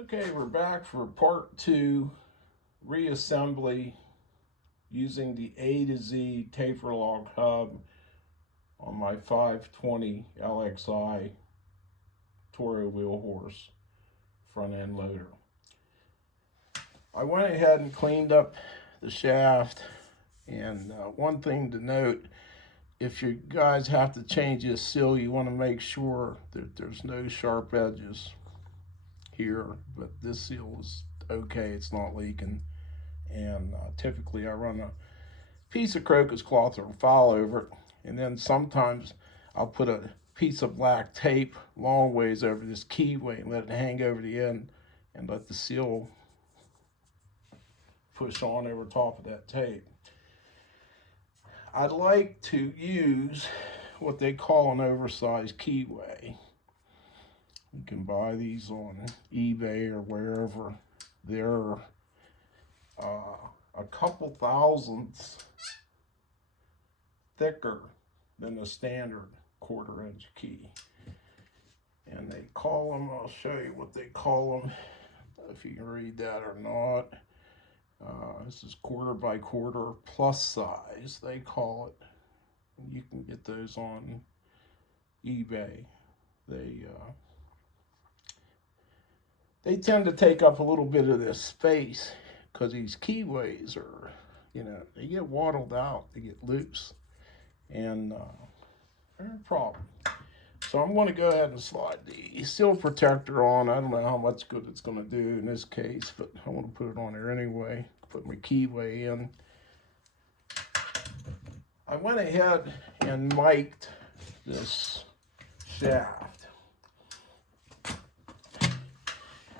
Okay, we're back for part 2, reassembly using the A to Z taper log hub on my 520 LXI TORO wheel horse front end loader. I went ahead and cleaned up the shaft, and one thing to note, if you guys have to change this seal, you want to make sure that there's no sharp edges here, but this seal is okay, it's not leaking. And typically I run a piece of crocus cloth or foul over it, and then sometimes I'll put a piece of black tape long ways over this keyway and let it hang over the end and let the seal push on over top of that tape. I'd like to use what they call an oversized keyway. You can buy these on eBay or wherever. They're a couple thousandths thicker than the standard 1/4 inch key. And they call them, I'll show you what they call them, if you can read that or not. This is 1/4 by 1/4 plus size, they call it. You can get those on eBay. They tend to take up a little bit of this space because these keyways are, they get waddled out, they get loose, and they're a problem. So I'm going to go ahead and slide the seal protector on. I don't know how much good it's going to do in this case, but I want to put it on there anyway. Put my keyway in. I went ahead and mic'd this shaft.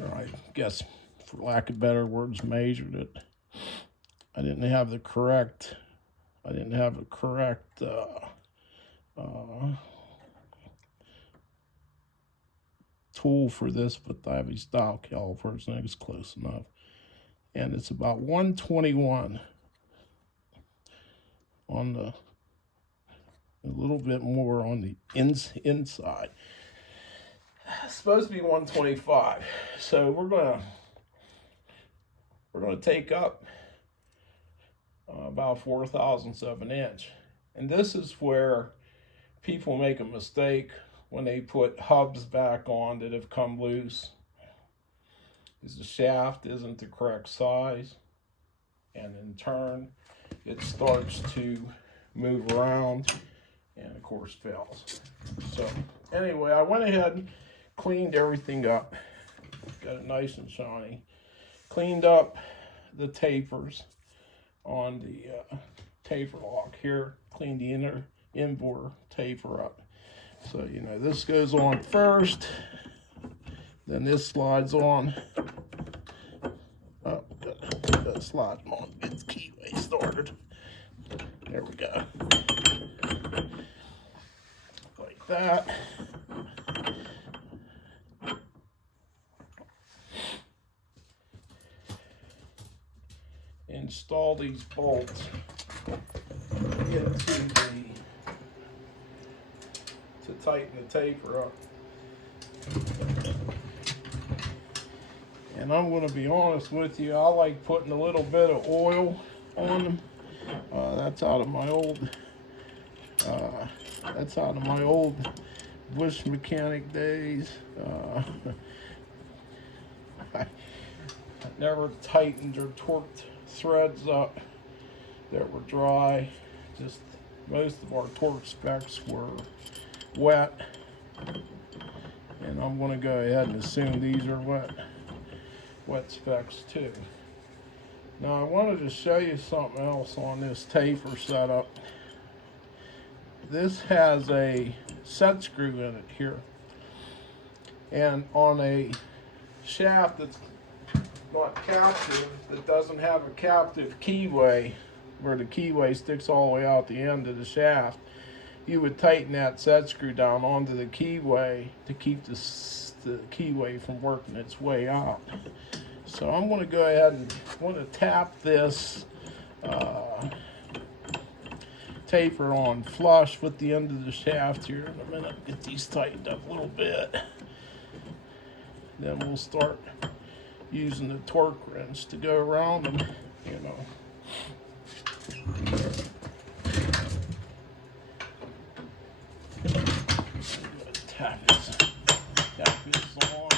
Or I guess, for lack of better words, measured it. I didn't have the correct tool for this, but I have a style caliper, so I think it's close enough. And it's about 121 on the, a little bit more on the inside. It's supposed to be 125. So we're gonna take up about 4/1000ths of an inch. And this is where people make a mistake when they put hubs back on that have come loose, is the shaft isn't the correct size, and in turn it starts to move around and of course fails. So anyway, I went ahead and cleaned everything up, got it nice and shiny, cleaned up the tapers on the taper lock here, cleaned the inboard taper up. So, this goes on first, then this slides on. Oh, got to slide on, get the keyway started. There we go. Like that. Install these bolts to tighten the taper up. And I'm going to be honest with you, I like putting a little bit of oil on them. That's out of my old bush mechanic days. I never tightened or torqued threads up that were dry. Just most of our torque specs were wet, and I'm going to go ahead and assume these are wet specs too. Now I wanted to show you something else on this taper setup. This has a set screw in it here, and on a shaft that's not captive, that doesn't have a captive keyway, where the keyway sticks all the way out the end of the shaft, you would tighten that set screw down onto the keyway to keep the keyway from working its way out. So I'm going to go ahead and tap this taper on flush with the end of the shaft here in a minute. Get these tightened up a little bit. Then we'll start using the torque wrench to go around them, you know. Tap this on.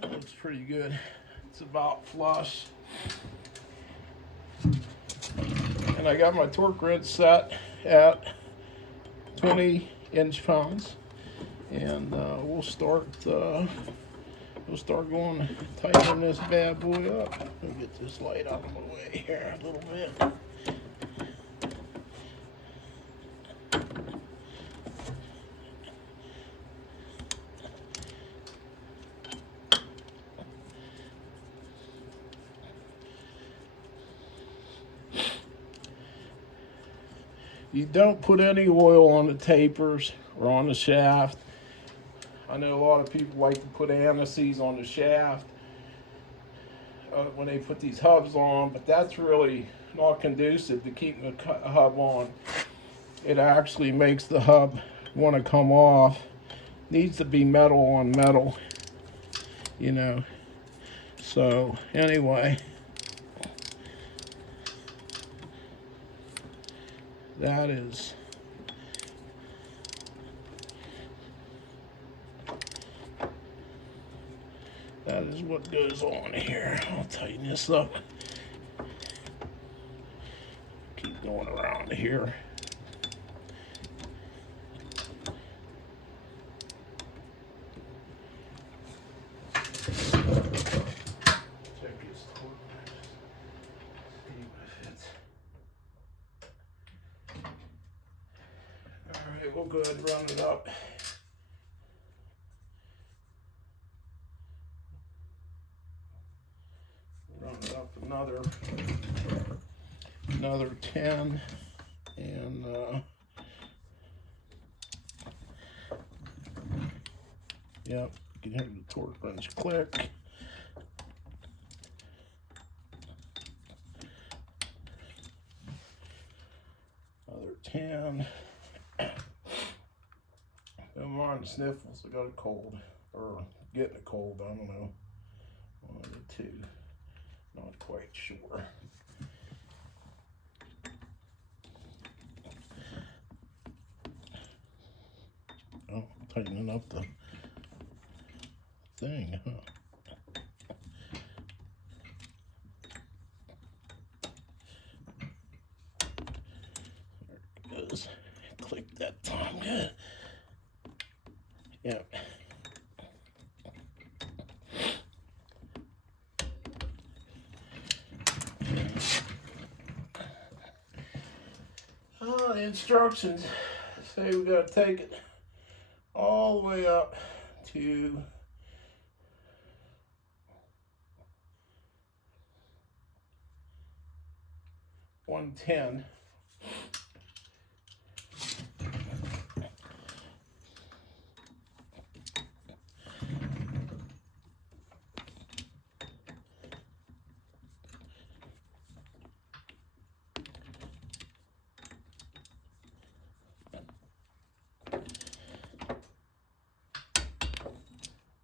That looks pretty good. It's about flush. And I got my torque wrench set at 20 inch-pounds, and we'll start going tightening this bad boy up. Let me get this light out of my way here a little bit. You don't put any oil on the tapers or on the shaft. I know a lot of people like to put antices on the shaft when they put these hubs on, but that's really not conducive to keeping the hub on. It actually makes the hub want to come off. Needs to be metal on metal, you know. So anyway, that is what goes on here. I'll tighten this up. Keep going around here. Alright, we'll go ahead and run it up. Run it up another 10, and yep, you can hear the torque wrench click. Another 10. Don't mind the sniffles, I got a cold, or getting a cold, I don't know. One of the two, not quite sure. Oh, tightening up the thing, huh? There it goes. Click that time, good. Yep. The instructions say we gotta take it all the way up to 110.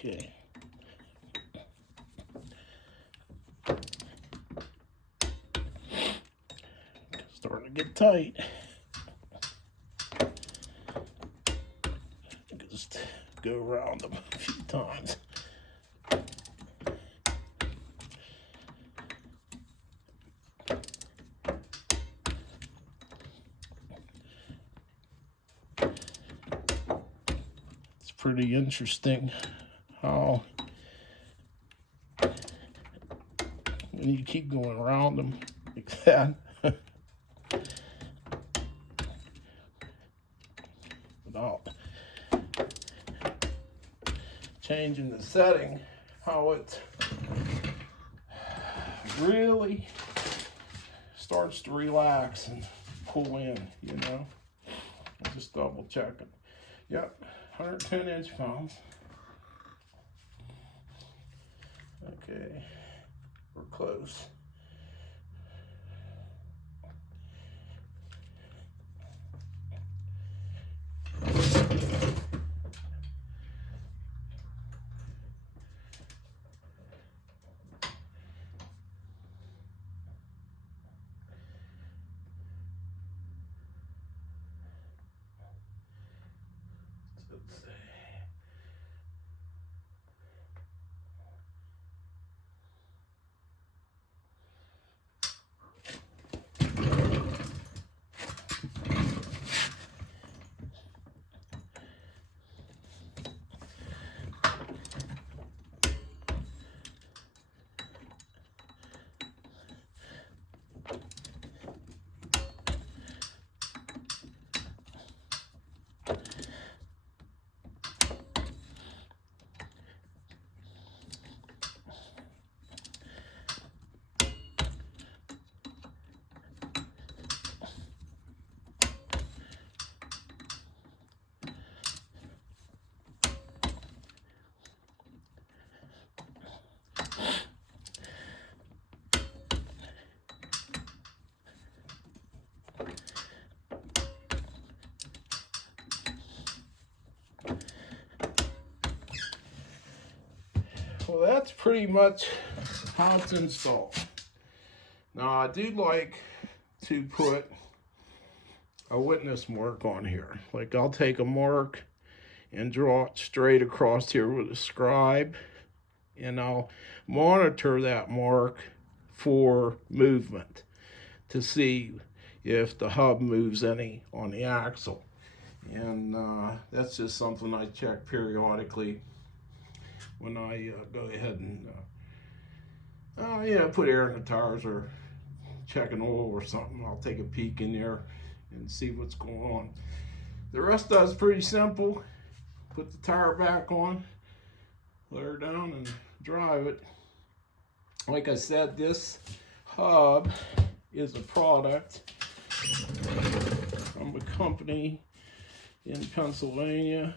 Okay. Starting to get tight. Just go around them a few times. It's pretty interesting how when you keep going around them like that, without changing the setting, how it really starts to relax and pull in, you know. I'm just double checking. Yep, 110 inch-pounds. Okay, We're close. Well, that's pretty much how it's installed. Now, I do like to put a witness mark on here. Like, I'll take a mark and draw it straight across here with a scribe, and I'll monitor that mark for movement to see if the hub moves any on the axle. And that's just something I check periodically when I go ahead and put air in the tires or check an oil or something. I'll take a peek in there and see what's going on. The rest of it's pretty simple. Put the tire back on, let her down, and drive it. Like I said, this hub is a product from a company in Pennsylvania.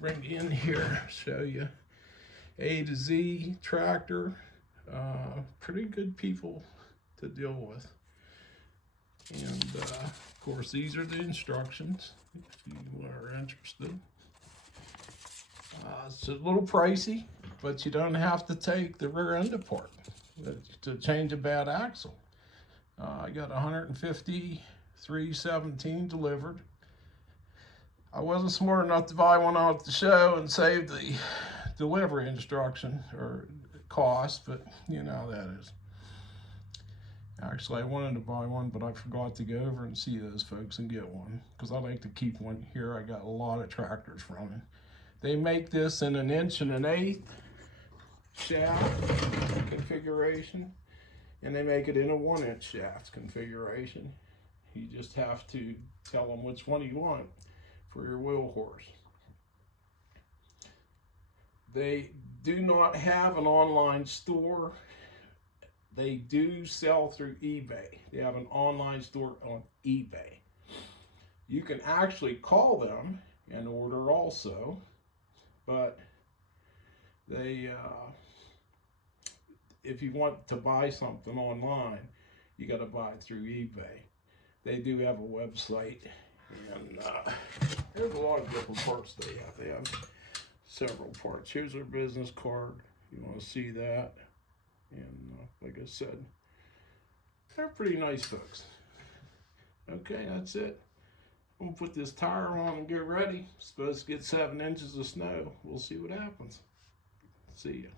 Bring you in here, show you A to Z tractor. Pretty good people to deal with. And of course, these are the instructions if you are interested. It's a little pricey, but you don't have to take the rear end apart to change a bad axle. I got 150 317 delivered. I wasn't smart enough to buy one out at the show and save the delivery instruction or cost, but you know how that is. Actually, I wanted to buy one, but I forgot to go over and see those folks and get one because I like to keep one here. I got a lot of tractors from it. They make this in 1 1/8" shaft configuration, and they make it in a 1" shaft configuration. You just have to tell them which one you want for your wheel horse. They do not have an online store. They do sell through eBay. They have an online store on eBay. You can actually call them and order also, but they, if you want to buy something online, you got to buy it through eBay. They do have a website, and there's a lot of different parts they have. They have several parts. Here's their business card. You want to see that? And like I said, they're pretty nice folks. Okay, that's it. I'm gonna put this tire on and get ready. Supposed to get 7 inches of snow. We'll see what happens. See ya.